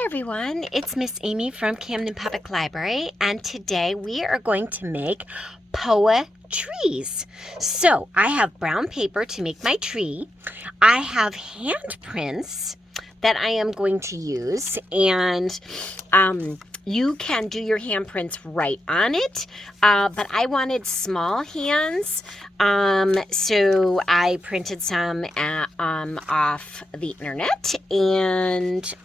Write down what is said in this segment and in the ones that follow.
Hi everyone, it's Miss Amy from Camden Public Library, and today we are going to make trees. So I have brown paper to make my tree. I have handprints that I am going to use, and you can do your handprints right on it, but I wanted small hands, so I printed some off the internet, and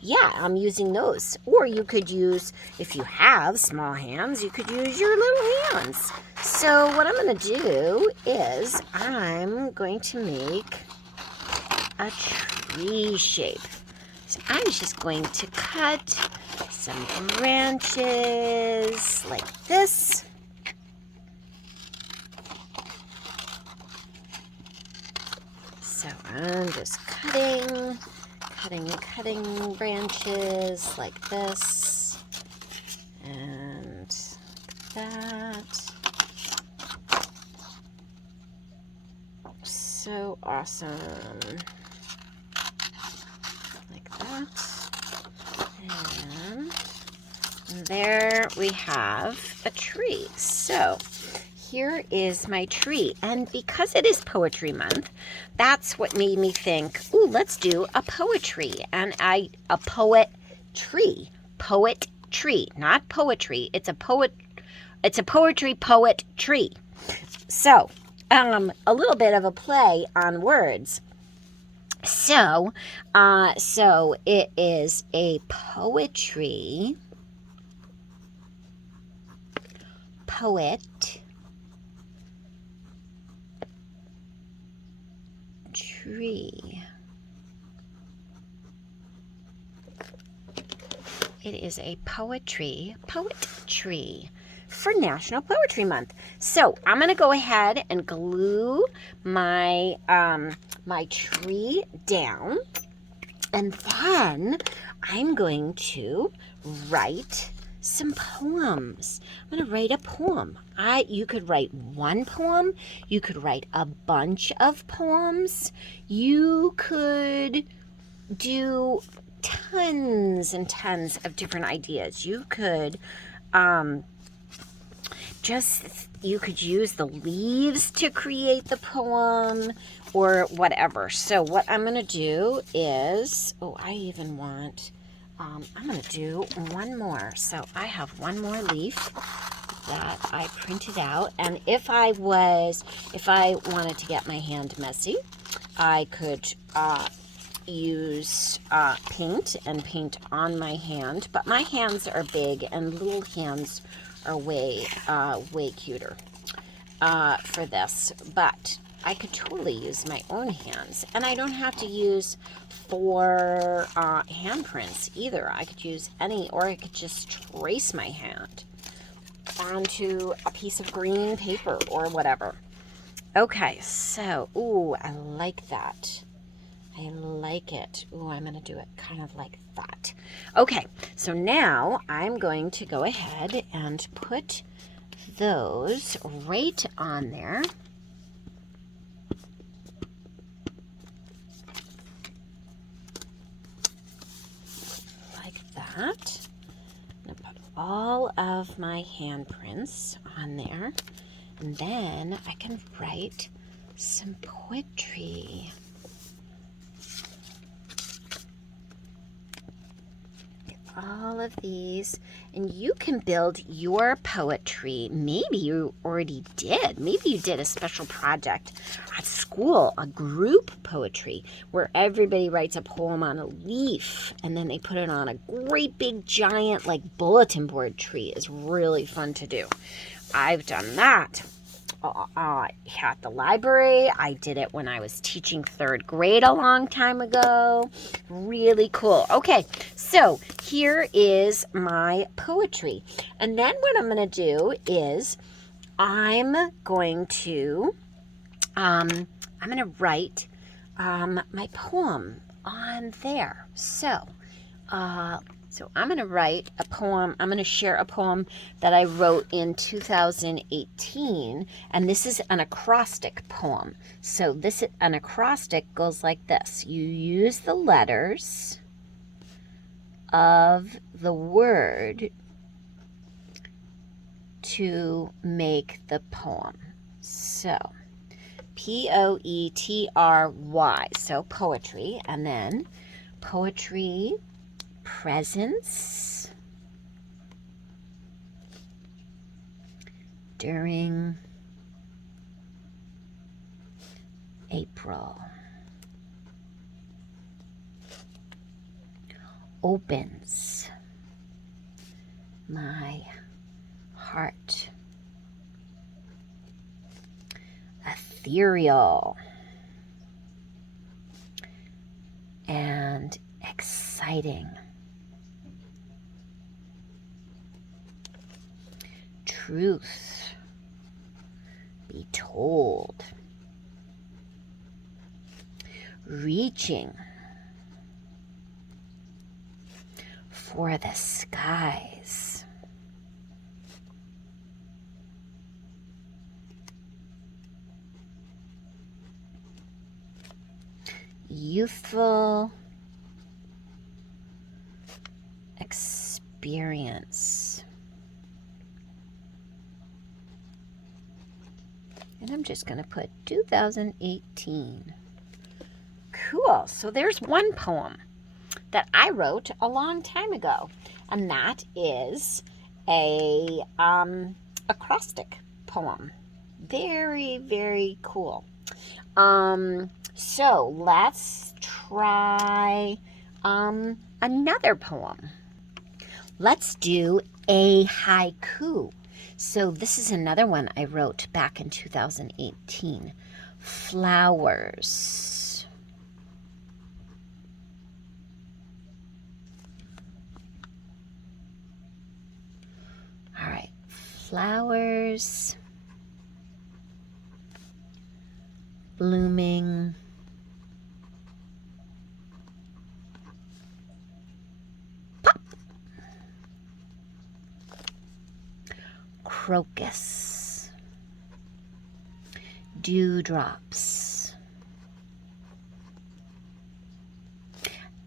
yeah, I'm using those. Or you could use, if you have small hands, you could use your little hands. So what I'm going to do is I'm going to make a tree shape. So I'm just going to cut some branches like this. So I'm just cutting branches like this and like that. So awesome. Like that. And there we have a tree. So here is my tree, and because it is Poetry Month, that's what made me think, ooh, let's do a poetry, and a poet tree, not poetry. It's a poetry poet tree. So, a little bit of a play on words. So it is a poet tree. It is a poet tree for National Poetry Month. So I'm going to go ahead and glue my my tree down, and then I'm going to write some poems. I'm going to write a poem. You could write one poem. You could write a bunch of poems. You could do tons and tons of different ideas. You could you could use the leaves to create the poem or whatever. So what I'm going to do is, I'm going to do one more. So I have one more leaf that I printed out, and if I wanted to get my hand messy, I could use paint and paint on my hand, but my hands are big and little hands are way cuter for this, but I could totally use my own hands, and I don't have to use 4 handprints either. I could use any, or I could just trace my hand onto a piece of green paper or whatever. Okay, so, ooh, I like that. I like it. Ooh, I'm going to do it kind of like that. Okay, so now I'm going to go ahead and put those right on there. Like that. I'm going to put all of my handprints on there. And then I can write some poetry. All of these, and you can build your poetry. Maybe you already did. Maybe you did a special project at school, a group poetry, where everybody writes a poem on a leaf, and then they put it on a great big giant like bulletin board tree. It's really fun to do. I've done that at the library. I did it when I was teaching 3rd grade a long time ago. Really cool. Okay, so here is my poetry. And then what I'm going to do is I'm going to write my poem on there. So I'm going to write a poem. I'm going to share a poem that I wrote in 2018, and this is an acrostic poem. So an acrostic goes like this. You use the letters of the word to make the poem. So, Poetry, so poetry, and then poetry presence during April. Opens my heart. Ethereal and exciting. Truth be told. Reaching for the skies. Youthful experience. And I'm just going to put 2018. Cool. So there's one poem that I wrote a long time ago, and that is a acrostic poem. Very, very cool. So let's try another poem. Let's do a haiku. So this is another one I wrote back in 2018. Flowers. All right, flowers blooming pop. Crocus, dewdrops,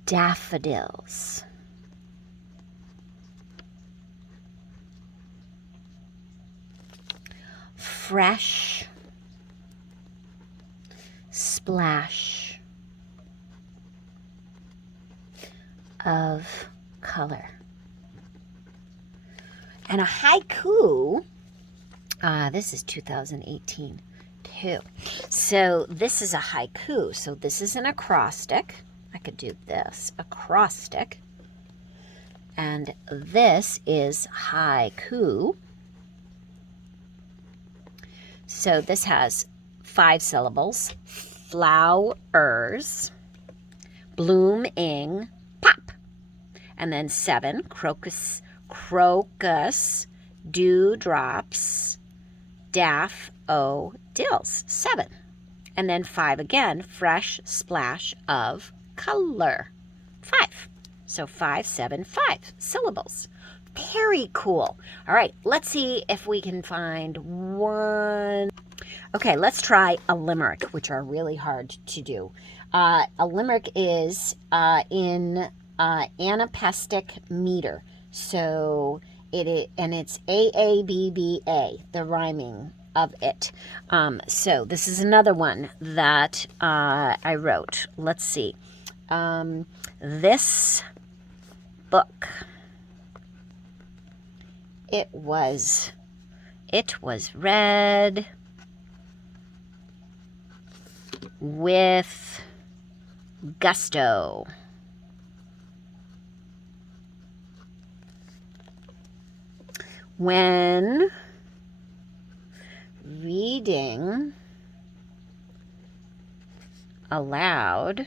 daffodils, fresh splash of color. And a haiku, this is 2018 too. So this is a haiku. So this is an acrostic. I could do this, acrostic. And this is haiku. So this has 5 syllables. Flowers, blooming, pop. And then 7, crocus, dewdrops, daffodils. 7. And then 5 again, fresh splash of color. 5. So 5, 7, 5 syllables. Very cool. All right, let's see if we can find one. Okay, let's try a limerick, which are really hard to do. A limerick is in anapestic meter. So it's AABBA, the rhyming of it. So this is another one that I wrote. Let's see. This book. It was read with gusto. When reading aloud.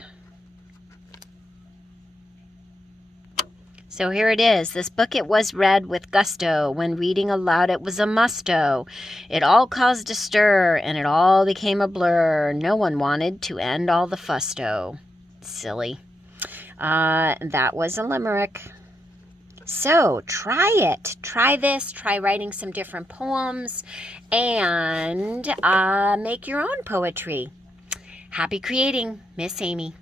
So here it is. This book, it was read with gusto. When reading aloud, it was a musto. It all caused a stir, and it all became a blur. No one wanted to end all the fusto. Silly. That was a limerick. So try it. Try this. Try writing some different poems and make your own poetry. Happy creating, Miss Amy.